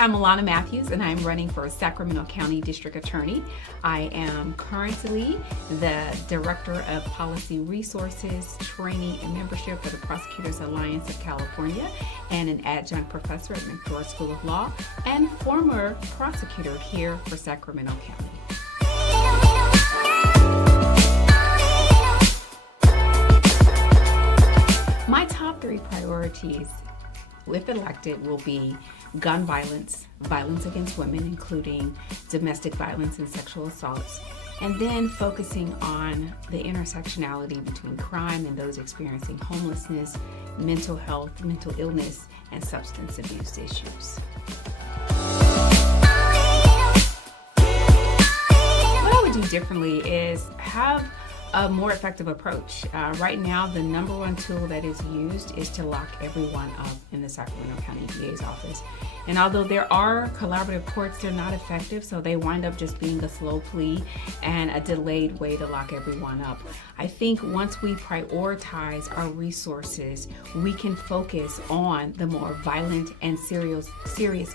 am Alana Mathews, and I'm running for Sacramento County District Attorney. I am currently the Director of Policy Resources, Training, and Membership for the Prosecutors Alliance of California, and an adjunct professor at McDougall School of Law, and former prosecutor here for Sacramento County. My top 3 priorities, if elected, will be gun violence, violence against women, including domestic violence and sexual assaults, and then focusing on the intersectionality between crime and those experiencing homelessness, mental health, mental illness, and substance abuse issues. What I would do differently is have a more effective approach. Right now, the number one tool that is used is to lock everyone up in the Sacramento County DA's office. And although there are collaborative courts, they're not effective, so they wind up just being a slow plea and a delayed way to lock everyone up. I think once we prioritize our resources, we can focus on the more violent and serious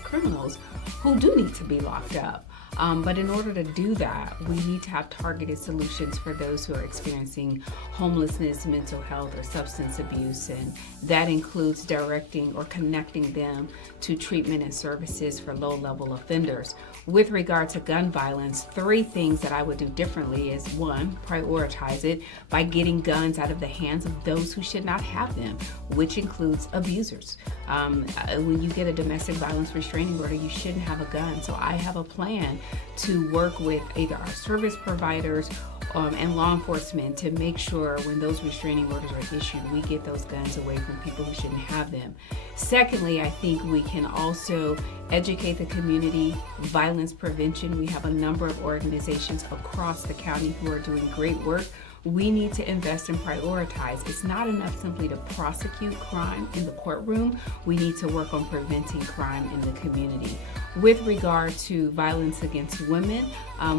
criminals who do need to be locked up. But in order to do that, we need to have targeted solutions for those who are experiencing homelessness, mental health, or substance abuse, and that includes directing or connecting them to treatment and services for low-level offenders. With regard to gun violence, 3 things that I would do differently is 1, prioritize it by getting guns out of the hands of those who should not have them, which includes abusers. When you get a domestic violence restraining order, you shouldn't have a gun. So I have a plan to work with either our service providers and law enforcement to make sure when those restraining orders are issued, we get those guns away from people who shouldn't have them. Secondly, I think we can also educate the community, violence prevention. We have a number of organizations across the county who are doing great work. We need to invest and prioritize. It's not enough simply to prosecute crime in the courtroom. We need to work on preventing crime in the community. With regard to violence against women,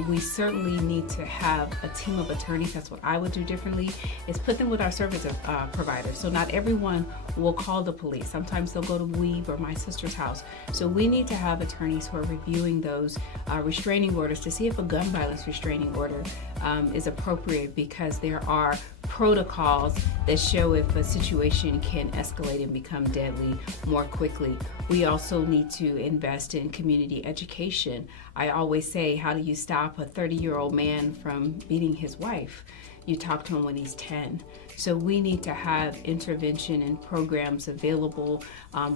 we certainly need to have a team of attorneys. That's what I would do differently, is put them with our service providers. So not everyone will call the police. Sometimes they'll go to Weave or my sister's house. So we need to have attorneys who are reviewing those restraining orders to see if a gun violence restraining order is appropriate, because there are protocols that show if a situation can escalate and become deadly more quickly. We also need to invest in community education. I always say, how do you stop a 30-year-old man from beating his wife? You talk to him when he's 10. So we need to have intervention and programs available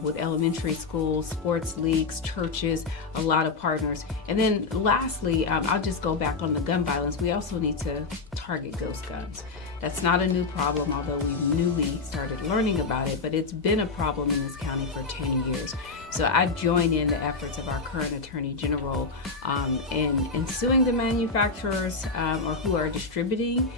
with elementary schools, sports leagues, churches, a lot of partners. And then lastly, I'll just go back on the gun violence. We also need to target ghost guns. That's not a new problem, although we newly started learning about it, but it's been a problem in this county for 10 years. So I join in the efforts of our current Attorney General in suing the manufacturers or who are distributing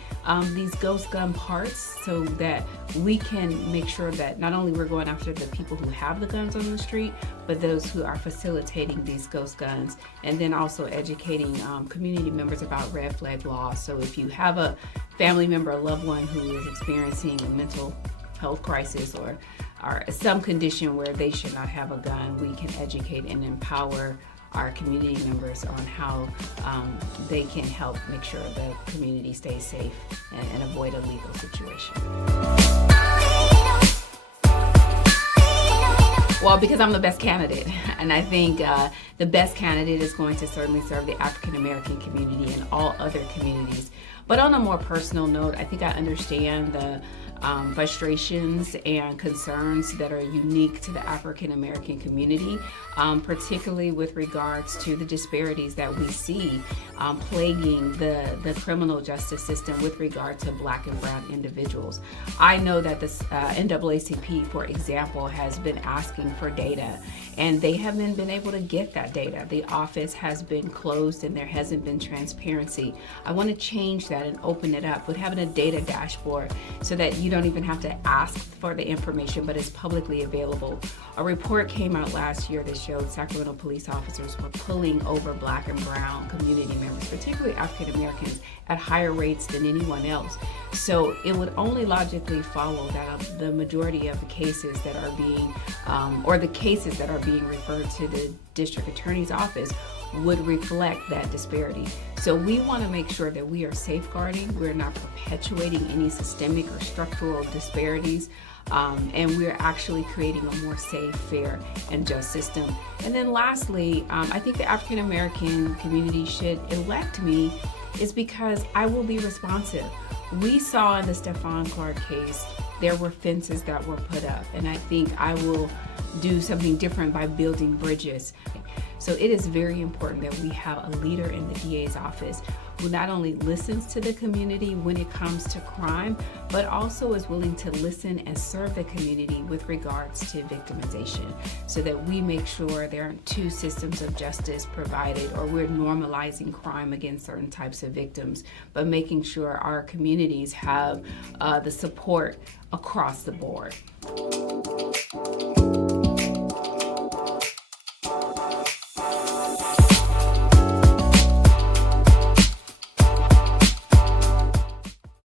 these ghost gun parts, so that we can make sure that not only we're going after the people who have the guns on the street, but those who are facilitating these ghost guns, and then also educating community members about red flag laws. So if you have a family member, a loved one who is experiencing a mental health crisis or some condition where they should not have a gun, we can educate and empower our community members on how they can help make sure the community stays safe and avoid a lethal situation. Well, because I'm the best candidate, and I think the best candidate is going to certainly serve the African-American community and all other communities. But on a more personal note, I think I understand the frustrations and concerns that are unique to the African-American community, particularly with regards to the disparities that we see plaguing the criminal justice system with regard to Black and brown individuals. I know that the NAACP, for example, has been asking for data, and they haven't been able to get that data. The office has been closed and there hasn't been transparency. I want to change that and open it up with having a data dashboard so that you don't even have to ask for the information, but it's publicly available. A report came out last year that showed Sacramento police officers were pulling over Black and brown community members, particularly African Americans, at higher rates than anyone else. So it would only logically follow that the majority of the cases that are being, or the cases that are being referred to the district attorney's office would reflect that disparity. So we want to make sure that we are safeguarding, we're not perpetuating any systemic or structural disparities, and we're actually creating a more safe, fair, and just system. And then lastly, I think the African American community should elect me is because I will be responsive. We saw in the Stephon Clark case, there were fences that were put up, and I think I will do something different by building bridges. So it is very important that we have a leader in the DA's office who not only listens to the community when it comes to crime, but also is willing to listen and serve the community with regards to victimization, so that we make sure there aren't two systems of justice provided, or we're normalizing crime against certain types of victims, but making sure our communities have the support across the board.